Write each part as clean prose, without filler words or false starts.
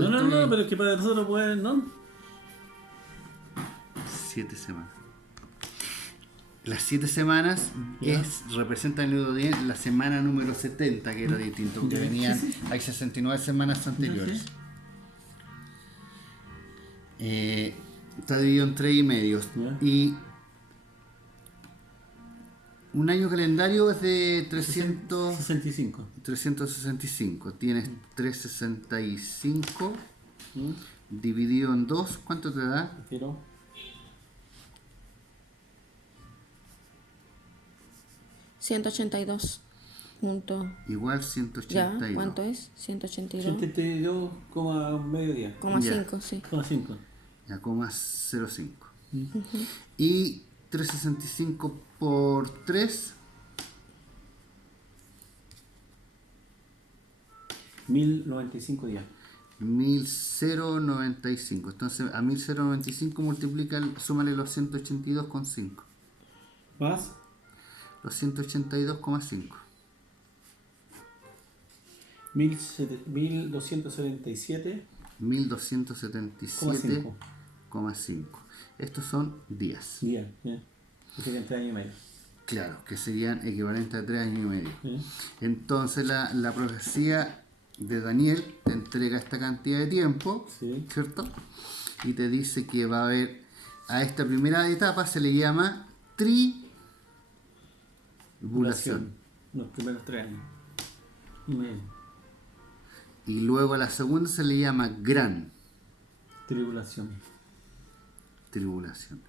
pues No, estoy... pero es que para nosotros pueden, ¿no? 7 semanas. Las 7 semanas Ya. representan el libro 10 la semana número 70, que era distinto, porque Ya. venían, Sí, sí. hay 69 semanas anteriores. Sí. Está dividido en 3 y medios. Ya. Y un año calendario es de 65. 365. Tienes 365 ¿Mm? dividido en 2, ¿cuánto te da? Quiero. 182. Igual ¿Ya? 182. ¿Cuánto es? 182. 82, mediodía. Coma Ya. 5, sí. 5. Ya, coma 0,5. Y 365 por 3, 1095 días. 1095. Entonces a 1095 multiplica, súmale los 182,5. ¿Más? Los 182,5. 1277. 1277,5. Estos son días. Días. Que serían 3 años y medio. Claro, que serían equivalentes a 3 años y medio. ¿Sí? Entonces la profecía de Daniel te entrega esta cantidad de tiempo, Sí. ¿cierto? Y te dice que va a haber, a esta primera etapa se le llama tribulación. Los primeros 3 años y medio. Y luego a la segunda se le llama gran Tribulación. tribulación.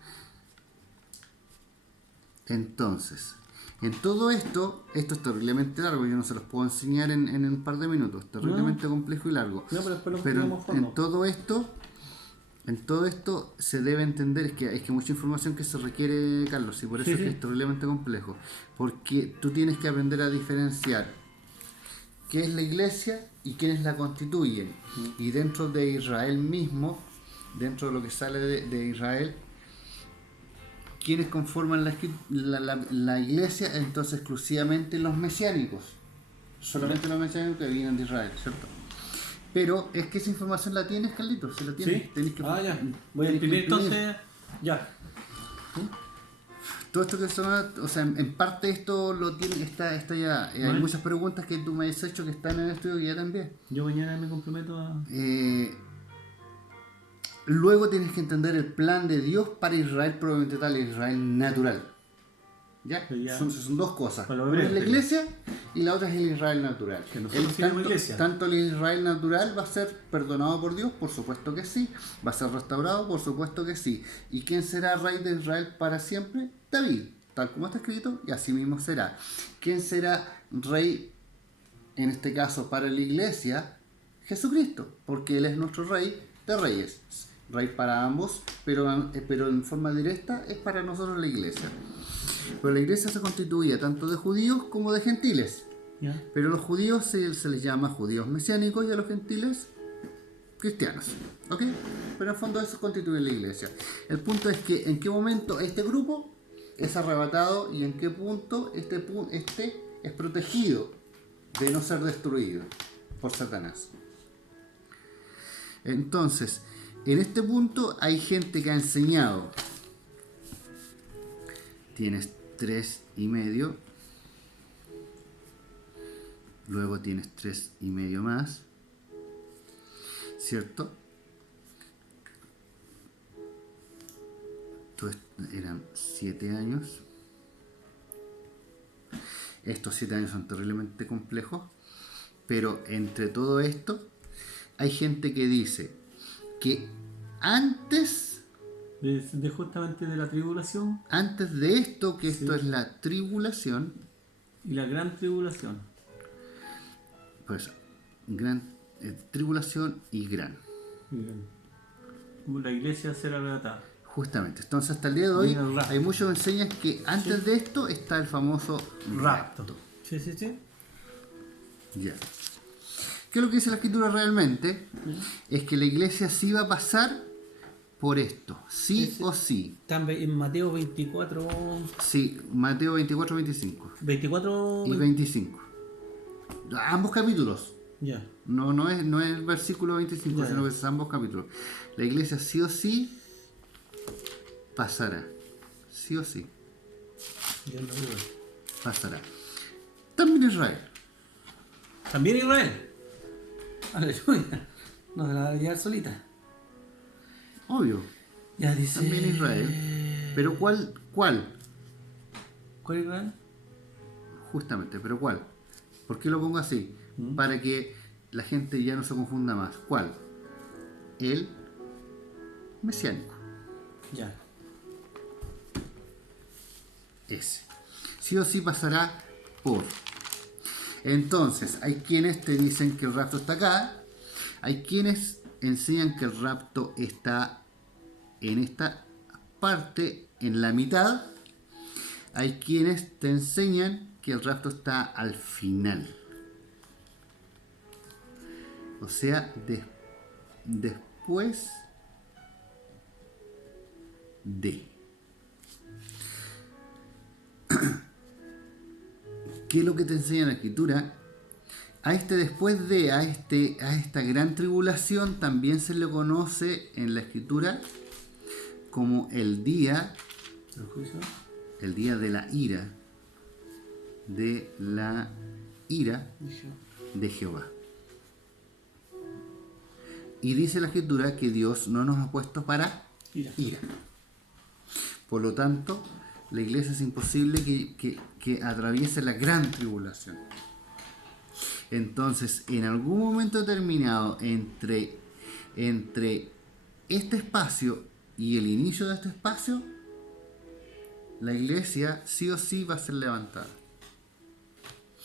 Entonces, en todo esto es terriblemente largo, yo no se los puedo enseñar en un par de minutos, terriblemente complejo y largo. No, pero después lo Pero explicamos a fondo. en todo esto se debe entender, es que mucha información que se requiere, Carlos, y por eso Sí, es que sí. es terriblemente complejo, porque tú tienes que aprender a diferenciar qué es la iglesia y quiénes la constituyen. Y dentro de Israel mismo, dentro de lo que sale de Israel, quienes conforman la iglesia, entonces exclusivamente los mesiánicos, solamente los mesiánicos que vienen de Israel, ¿cierto? Pero es que esa información la tienes, Carlitos, si la tienes, ¿Sí? tenés que Ya. Voy a tenés que imprimir imprimir. entonces. Ya. Todo esto que son, o sea, en parte esto lo tiene, está ya, hay Vale. muchas preguntas que tú me has hecho que están en el estudio que ya te envié. Yo mañana me comprometo a. Luego tienes que entender el plan de Dios para Israel probablemente tal, Israel natural. ¿Ya? Ya. Son dos cosas. Para lo Una es la breve. iglesia y la otra es el Israel natural. Que nosotros tenemos iglesia. Tanto el Israel natural va a ser perdonado por Dios, por supuesto que sí. Va a ser restaurado, por supuesto que sí. ¿Y quién será rey de Israel para siempre? David, tal como está escrito, y así mismo será. ¿Quién será rey, en este caso para la iglesia? Jesucristo, porque Él es nuestro rey de reyes. Rey para ambos, pero en forma directa es para nosotros la iglesia. Pero la iglesia se constituía tanto de judíos como de gentiles. Ya. Pero a los judíos se les llama judíos mesiánicos y a los gentiles cristianos. ¿Ok? Pero en el fondo eso constituye la iglesia. El punto es que en qué momento este grupo es arrebatado y en qué punto este es protegido de no ser destruido por Satanás. Entonces, en este punto hay gente que ha enseñado. Tienes 3 y medio. Luego tienes 3 y medio más. ¿Cierto? Eran 7 años. Estos 7 años son terriblemente complejos. Pero entre todo esto, hay gente que dice que antes De justamente de la tribulación de esto, que esto Sí. es la tribulación, y la gran tribulación. pues gran tribulación y gran. Como la iglesia será arrebatada. Justamente. Entonces hasta el día de hoy Viene el rapto. hay muchos que enseñan que antes de esto está el famoso rapto. Sí, sí, sí. Ya. ¿Qué es lo que dice la escritura realmente? Es que la iglesia sí va a pasar por esto, sí Sí, sí. o sí. Está en Mateo 24. Sí, Mateo 24, 25 24. y 25. Ambos capítulos. Ya. No es el versículo 25, Ya. sino que es ambos capítulos. La iglesia sí o sí pasará. Sí o sí Ya lo veo. pasará. También Israel. También Israel. Aleluya. No se la va a llevar solita. Obvio. Ya dice. También Israel. Pero ¿cuál? ¿Cuál Israel? Justamente, pero ¿cuál? ¿Por qué lo pongo así? Para que la gente ya no se confunda más. ¿Cuál? El mesiánico. Ya. Ese. Sí o sí pasará por. Entonces, hay quienes te dicen que el rapto está acá. Hay quienes enseñan que el rapto está en esta parte, en la mitad. Hay quienes te enseñan que el rapto está al final. O sea, después de. ¿Qué es lo que te enseña la escritura? A este después de, a esta gran tribulación también se le conoce en la escritura como el día ¿El juicio? de la ira, de Jehová. Y dice la escritura que Dios no nos ha puesto para Ira. Por lo tanto, la iglesia es imposible que atraviese la gran tribulación. Entonces, en algún momento determinado entre este espacio y el inicio de este espacio, la iglesia sí o sí va a ser levantada.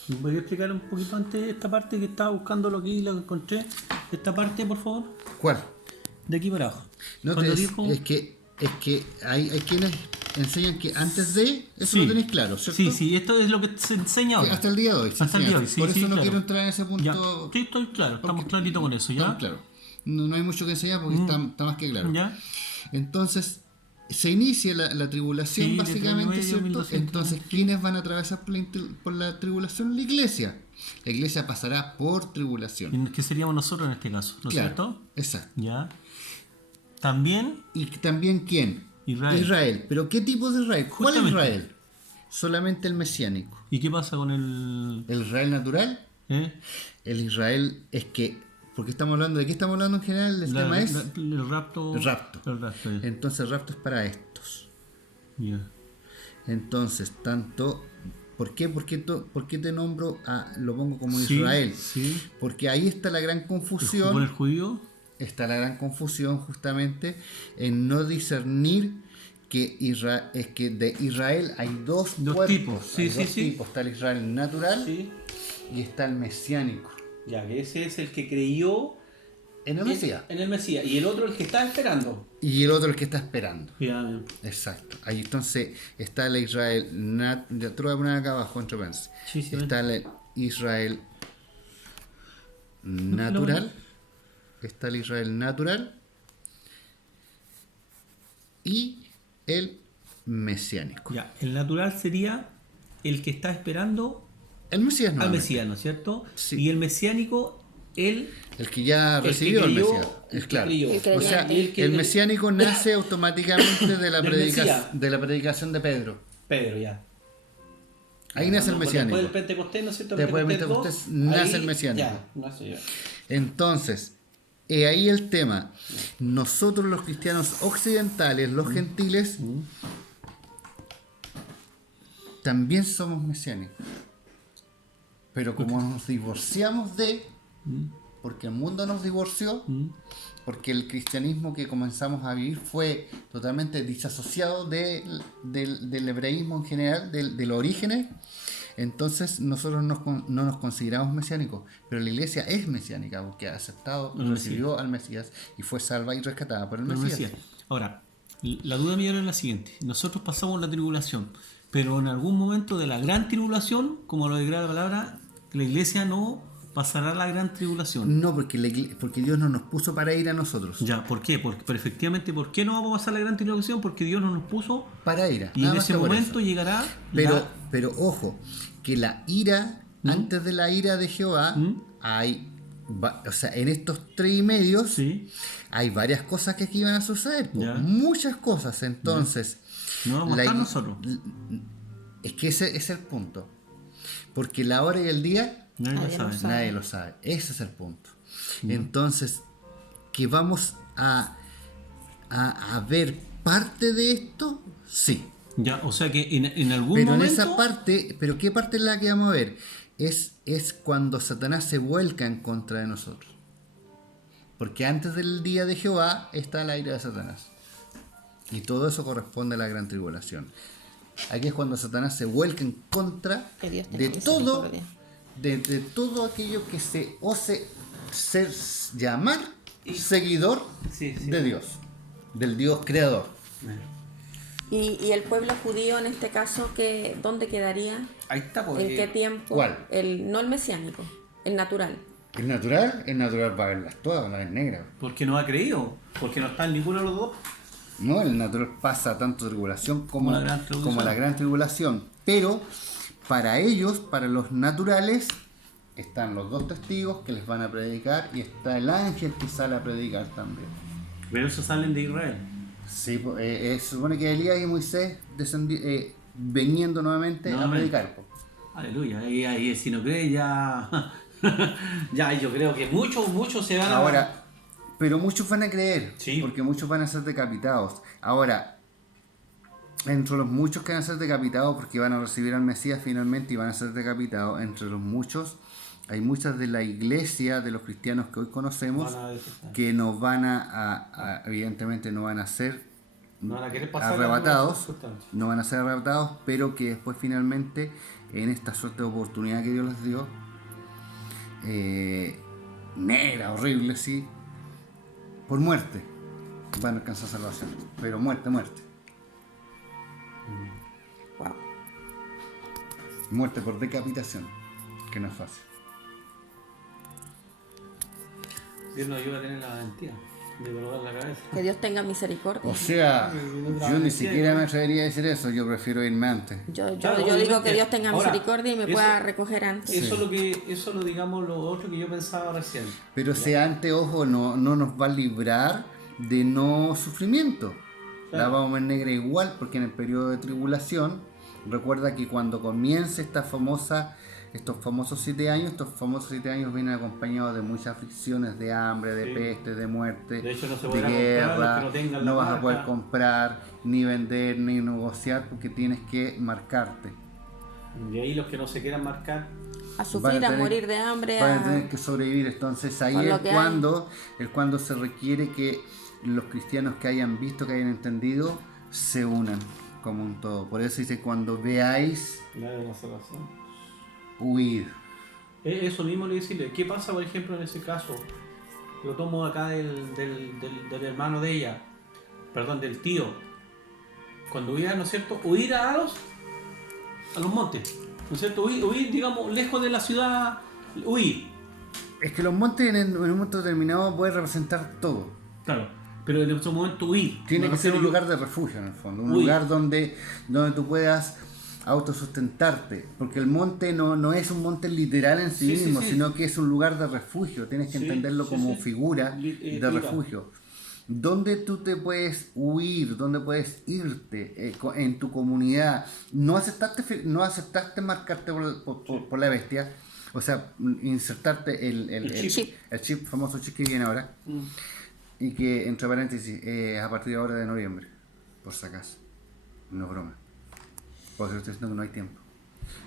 ¿Me podría explicar un poquito antes esta parte que estaba buscando lo que encontré? Esta parte, por favor. ¿Cuál? De aquí para abajo. No Cuando te- dijo... es que hay quienes enseñan que antes de, eso Sí. lo tenéis claro, ¿cierto? Sí, esto es lo que se enseña Que ahora. hasta el día de hoy. Hasta el día de hoy, sí, Por eso sí, no claro. quiero entrar en ese Ya, punto. sí, estoy claro, estamos porque- claritos con eso, ¿ya? Estamos claros. No hay mucho que enseñar porque está más que claro. ¿Ya? Entonces, se inicia la tribulación, Sí, de básicamente, 3.900, ¿cierto? 1.200. Entonces, ¿quiénes van a atravesar por la tribulación? La iglesia. La iglesia pasará por tribulación. ¿Y qué seríamos nosotros en este caso? ¿No es Claro, cierto? exacto. ¿Ya? También ¿Y también quién? Israel. ¿Pero qué tipo de Israel? ¿Cuál Justamente. Israel? Solamente el mesiánico. ¿Y qué pasa con el... ¿El Israel natural? El Israel es que... Porque estamos hablando de qué estamos hablando en general, el tema es el rapto. el rapto. El rapto, ya. Entonces el rapto es para estos. Ya. Entonces, tanto... ¿Por qué te nombro lo pongo como Sí, Israel? sí. Porque ahí está la gran ¿Con confusión. el judío? Está la gran confusión justamente en no discernir que de Israel hay dos cuerpos. tipos. Sí, hay sí, dos sí. tipos. Está el Israel natural Sí. y está el mesiánico. Ya, que ese es el que creyó En el Mesías. en el Mesías. Y el otro el que está esperando. Y el otro el que está esperando. Ya, bien. Exacto. Ahí entonces está el Israel ya te lo voy a poner acá abajo, entre paréntesis. Sí, sí, Está el Israel natural. Está el Israel natural y el mesiánico. Ya, el natural sería el que está esperando El Mesías al nuevamente. Mesías, ¿no es cierto? Sí. Y el mesiánico, el El que ya que recibió el creyó, Mesías. el Es que claro. creyó. El O sea, creyente. Y el que- el mesiánico nace automáticamente de la, Del Mesías. de la predicación de Pedro. Pedro, ya. Ahí nace el Cuando- mesiánico. Después del Pentecostés, ¿no es cierto? Después del Pentecostés Pentecostés nace ahí, el mesiánico. Ya, nace ya. Entonces, ahí el tema. Nosotros los cristianos occidentales, los gentiles, también somos mesiánicos. Pero como nos divorciamos porque el mundo nos divorció, porque el cristianismo que comenzamos a vivir fue totalmente disasociado del hebraísmo en general, de los orígenes, entonces nosotros no nos consideramos mesiánicos, pero la iglesia es mesiánica porque ha aceptado, El recibió al Mesías y fue salva y rescatada por el Pero Mesías. Mesías. Ahora, la duda mía era la siguiente. Nosotros pasamos la tribulación, pero en algún momento de la gran tribulación, como lo declara la palabra, la iglesia no pasará la gran tribulación. No, porque Dios no nos puso para ir a nosotros. Ya, ¿por qué? Pero efectivamente, ¿por qué no vamos a pasar la gran tribulación? Porque Dios no nos puso Para ir. y en ese momento llegará Pero ojo, que la ira, antes de la ira de Jehová, hay o sea, en estos 3 y medio Sí. hay varias cosas que aquí van a suceder, po, Ya. muchas cosas. Entonces, No vamos a la estar ig- nosotros. es que ese es el punto. Porque la hora y el día Nadie lo Nadie lo sabe. sabe. nadie lo sabe. Ese es el punto. Entonces, que vamos a ver parte de esto, sí. Ya, o sea que en algún Pero momento. en esa parte, ¿pero qué parte es la que vamos a ver? Es cuando Satanás se vuelca en contra de nosotros. Porque antes del día de Jehová está el aire de Satanás. Y todo eso corresponde a la gran tribulación. Aquí es cuando Satanás se vuelca en contra Que Dios tenga de todo, misericordia. de todo aquello que se ose ser llamar seguidor Sí, sí. de Dios, del Dios creador. Y el pueblo judío en este caso, ¿dónde quedaría? Ahí está, ¿En porque. qué tiempo? ¿Cuál? No el mesiánico, el natural. El natural va a verlas todas, las negras. Porque no ha creído. Porque no está en ninguno de los dos. No, el natural pasa tanto tribulación como Como la gran tribulación. como la gran tribulación. Pero para ellos, para los naturales, están los 2 testigos que les van a predicar y está el ángel que sale a predicar también. Pero esos salen de Israel. Sí, se supone que Elías y Moisés veniendo nuevamente a Nuevamente. predicar. Po. Aleluya. Ahí si no cree ya. Ya, yo creo que muchos se van a. Ahora, pero muchos van a creer, Sí. porque muchos van a ser decapitados. Ahora, entre los muchos que van a ser decapitados, porque van a recibir al Mesías finalmente y van a ser decapitados, entre los muchos, hay muchas de la iglesia, de los cristianos que hoy conocemos, Van a detestar. que no van evidentemente no van a ser No van a querer pasar arrebatados, las circunstancias. no van a ser arrebatados, pero que después finalmente, en esta suerte de oportunidad que Dios les dio, negra, horrible, sí, por muerte, van a alcanzar salvación, pero muerte, Wow. muerte por decapitación, que no es fácil. Dios nos ayuda a tener la valentía de colocar la cabeza. Que Dios tenga misericordia. O sea, yo ni siquiera me atrevería a decir eso, yo prefiero irme antes. Yo Claro, digo obviamente. que Dios tenga Ahora, misericordia y me eso- pueda recoger antes. Eso es lo digamos lo otro que yo pensaba recién. Pero si antes, ojo, no nos va a librar de no sufrimiento. La Claro. vamos a ver negra igual, porque en el periodo de tribulación, recuerda que cuando comience estos famosos 7 años, estos famosos 7 años vienen acompañados de muchas aflicciones, de hambre, de Sí. peste, de muerte, De hecho, no se de podrá comprar guerra, los que no tengan la no vas a marca. poder comprar, ni vender, ni negociar, porque tienes que marcarte. Y ahí los que no se quieran marcar. A Van sufrir, a tener- morir de hambre, van a tener que sobrevivir. Entonces ahí Con lo es que cuando se requiere que los cristianos que hayan visto, que hayan entendido, se unan como un todo. Por eso dice, cuando veáis, La de la salvación. huid. Eso mismo le decirle. ¿Qué pasa, por ejemplo, en ese caso? Lo tomo acá del hermano de ella. Perdón, del tío. Cuando huía, ¿no es cierto? Huir a los montes. ¿No es cierto? Huir, digamos, lejos de la ciudad. Huir. Es que los montes en un momento determinado pueden representar todo. Claro. Pero en ese momento huir. Tiene Me que ser un refiero- lugar de refugio en el fondo, un Uy. lugar donde tú puedas autosustentarte, porque el monte no es un monte literal en sí, Sí, sí, mismo, sí. sino que es un lugar de refugio, tienes que Sí, entenderlo sí, como sí. figura De de vida. refugio. Donde tú te puedes huir, donde puedes irte en tu comunidad, no aceptaste marcarte por la bestia, o sea, insertarte El chip. el chip, famoso chip que viene ahora. Mm. Y que, entre paréntesis, a partir de ahora de noviembre, por si acaso. No es broma. Porque estoy diciendo que no hay tiempo.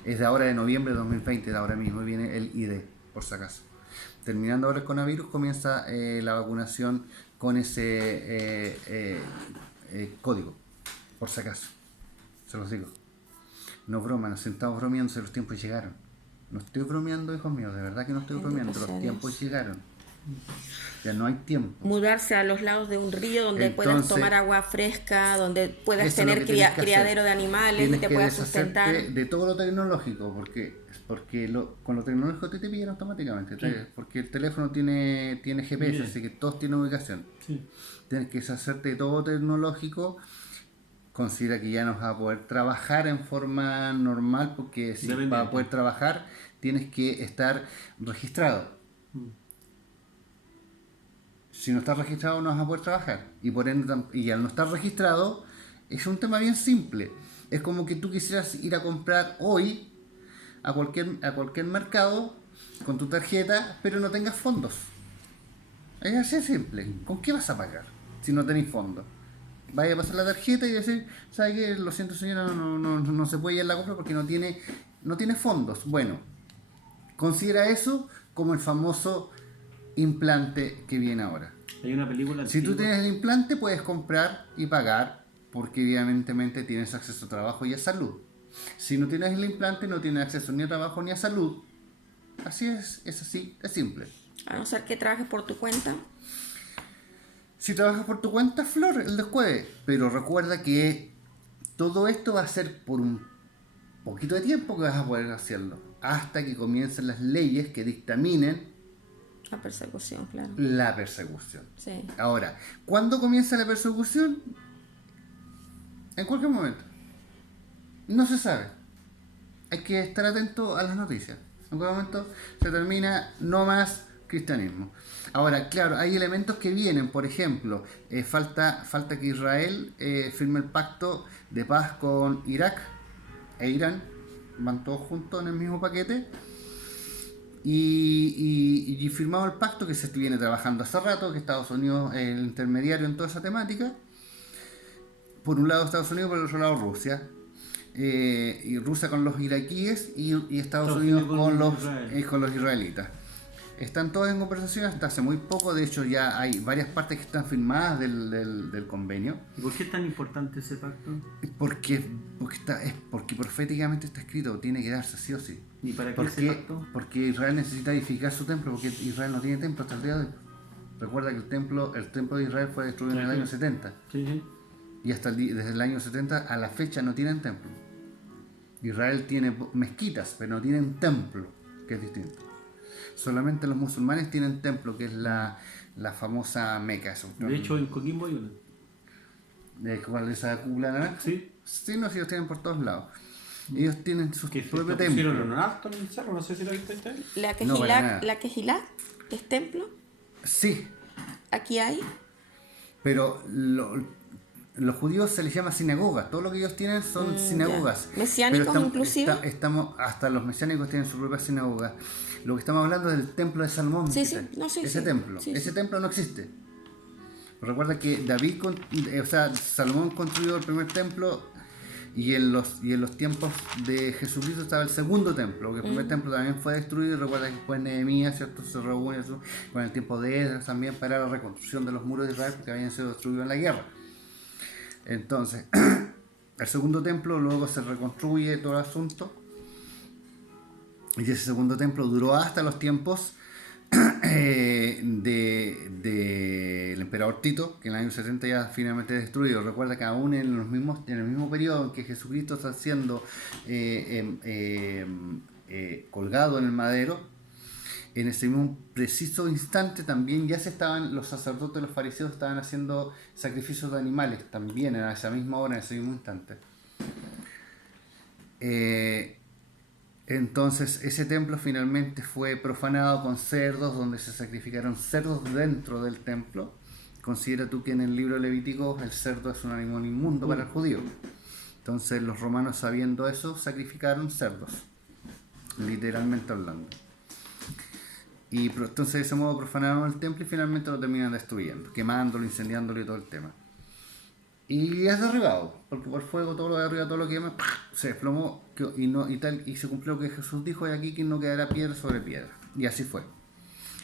Es de ahora de noviembre de 2020, de ahora mismo viene el ID, por si acaso. Terminando ahora el coronavirus, comienza la vacunación con ese código, por si acaso. Se los digo. No es broma, nos sentamos bromeando, los tiempos llegaron. No estoy bromeando, hijos míos, de verdad que no estoy Bendito bromeando, sea los Dios. tiempos llegaron. Ya no hay tiempo. mudarse a los lados de un río donde puedas Entonces, tomar agua fresca, donde puedas Eso es lo tener que tienes que criadero hacer. de animales y Tienes te que puedas deshacerte sustentar. de todo lo tecnológico, porque con lo tecnológico te pillan automáticamente, porque el teléfono tiene GPS, Bien. así que todos tienen ubicación. Sí. Tienes que deshacerte de todo tecnológico. Considera que ya no vas a poder trabajar en forma normal, porque si Dependiente. para poder trabajar tienes que estar registrado. Si no estás registrado no vas a poder trabajar. Y por ende, y al no estar registrado, es un tema bien simple. Es como que tú quisieras ir a comprar hoy a cualquier mercado con tu tarjeta, pero no tengas fondos. Es así de simple. ¿Con qué vas a pagar si no tenéis fondos? Vaya a pasar la tarjeta y decir, ¿sabe qué? Lo siento señora, no se puede ir a la compra porque no tiene fondos. Bueno, considera eso como el famoso implante que viene ahora. Hay una película Si tú antigua. tienes el implante puedes comprar y pagar porque evidentemente tienes acceso a trabajo y a salud. Si no tienes el implante no tienes acceso ni a trabajo ni a salud. Así es así, es simple. A no ser que trabajes por tu cuenta. Si trabajas por tu cuenta, flor, el descueve. Pero recuerda que todo esto va a ser por un poquito de tiempo que vas a poder hacerlo. Hasta que comiencen las leyes que dictaminen La persecución, claro. la persecución. Sí. Ahora, ¿cuándo comienza la persecución? En cualquier momento. No se sabe. Hay que estar atento a las noticias. En cualquier momento se termina no más cristianismo. Ahora, claro, hay elementos que vienen. Por ejemplo, falta que Israel firme el pacto de paz con Irak e Irán. Van todos juntos en el mismo paquete. Y firmado el pacto que se viene trabajando hace rato, que Estados Unidos es el intermediario en toda esa temática. Por un lado Estados Unidos, por el otro lado Rusia. Y Rusia con los iraquíes y Estados Unidos con los israelitas. Están todos en conversación hasta hace muy poco. De hecho ya hay varias partes que están firmadas del convenio. ¿Y por qué es tan importante ese pacto? Porque proféticamente está escrito, tiene que darse sí o sí. ¿Y para qué ¿Por ese qué? pacto? Porque Israel necesita edificar su templo, porque Israel no tiene templo hasta el día de hoy. Recuerda que el templo de Israel fue destruido en el año 70. Sí. Y desde el año 70 a la fecha no tienen templo. Israel tiene mezquitas, pero no tienen templo, que es distinto. Solamente los musulmanes tienen templo, que es la famosa Meca. De hecho, en Coquimbo hay una. ¿Cuál es esa cúpula naranja? Sí. Sí, no, sí, los tienen por todos lados. Ellos tienen sus Que propios pusieron en templos. un alto en el cerro, no sé si lo viste usted. No, para nada. La Quejilá, que es templo, Sí, aquí hay. pero los judíos se les llama sinagogas. Todo lo que ellos tienen son sinagogas. Ya. ¿Mesiánicos Pero inclusive? hasta los mesiánicos tienen su propia sinagoga. Lo que estamos hablando es del templo de Salomón. Sí, ¿viste? sí. No, sí, ese sí. templo. Sí, Ese sí. templo no existe. Recuerda que Salomón construyó el primer templo y en los tiempos de Jesucristo estaba el segundo templo, que el primer templo también fue destruido. Y recuerda que después Nehemías, ¿cierto?, se reúne con el tiempo de Esdras también para la reconstrucción de los muros de Israel porque habían sido destruidos en la guerra. Entonces, el segundo templo luego se reconstruye todo el asunto. Y ese segundo templo duró hasta los tiempos del emperador Tito, que en el año 70 ya finalmente destruido. Recuerda que aún en el mismo periodo en que Jesucristo está siendo colgado en el madero, en ese mismo preciso instante también ya los sacerdotes, los fariseos estaban haciendo sacrificios de animales, también en esa misma hora, en ese mismo instante. Entonces ese templo finalmente fue profanado con cerdos, donde se sacrificaron cerdos dentro del templo. Considera tú que en el libro Levítico el cerdo es un animal inmundo para el judío. Entonces los romanos, sabiendo eso, sacrificaron cerdos, literalmente hablando. Y entonces de ese modo profanaron el templo y finalmente lo terminan destruyendo, quemándolo, incendiándolo y todo el tema. Y es derribado, porque por fuego todo lo de arriba, todo lo que quema, se desplomó y se cumplió lo que Jesús dijo: y aquí que no quedará piedra sobre piedra. Y así fue.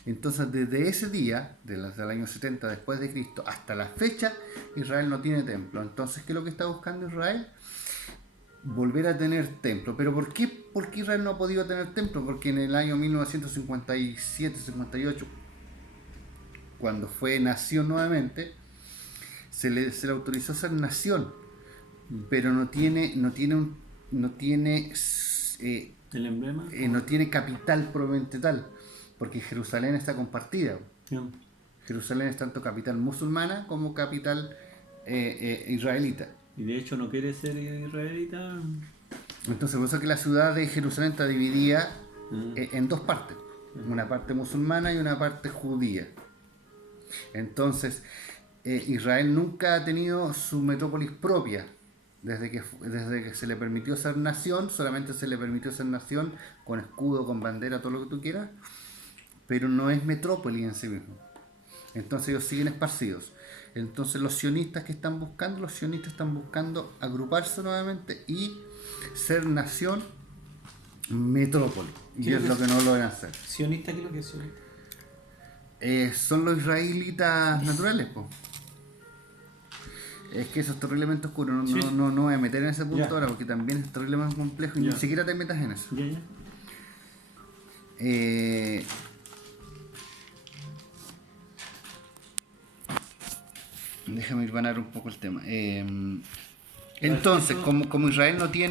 Entonces desde ese día, del año 70 después de Cristo hasta la fecha, Israel no tiene templo. Entonces, ¿qué es lo que está buscando Israel? Volver a tener templo. ¿Pero por qué Israel no ha podido tener templo? Porque en el año 1957-58, cuando fue nación nuevamente, se le autorizó ser nación, pero no tiene ¿El emblema? no tiene capital propiamente tal, porque Jerusalén está compartida. Sí. Jerusalén es tanto capital musulmana como capital israelita. Y de hecho no quiere ser israelita. Entonces, por eso que la ciudad de Jerusalén está dividida en dos partes, una parte musulmana y una parte judía. Entonces, Israel nunca ha tenido su metrópolis propia. Desde que se le permitió ser nación, solamente se le permitió ser nación con escudo, con bandera, todo lo que tú quieras, pero no es metrópoli en sí mismo. Entonces ellos siguen esparcidos. Entonces los sionistas están buscando agruparse nuevamente y ser nación metrópoli. Y ¿Qué es lo que no logran hacer. ¿Sionista qué es lo que es sionista? Son los israelitas naturales, po. Es que eso es terriblemente oscuro, no, Sí. no voy a meter en ese punto Ya. ahora porque también es terriblemente complejo y Ya. ni siquiera te metas en eso. Ya, ya. Déjame ir a un poco el tema. Entonces, como Israel no tiene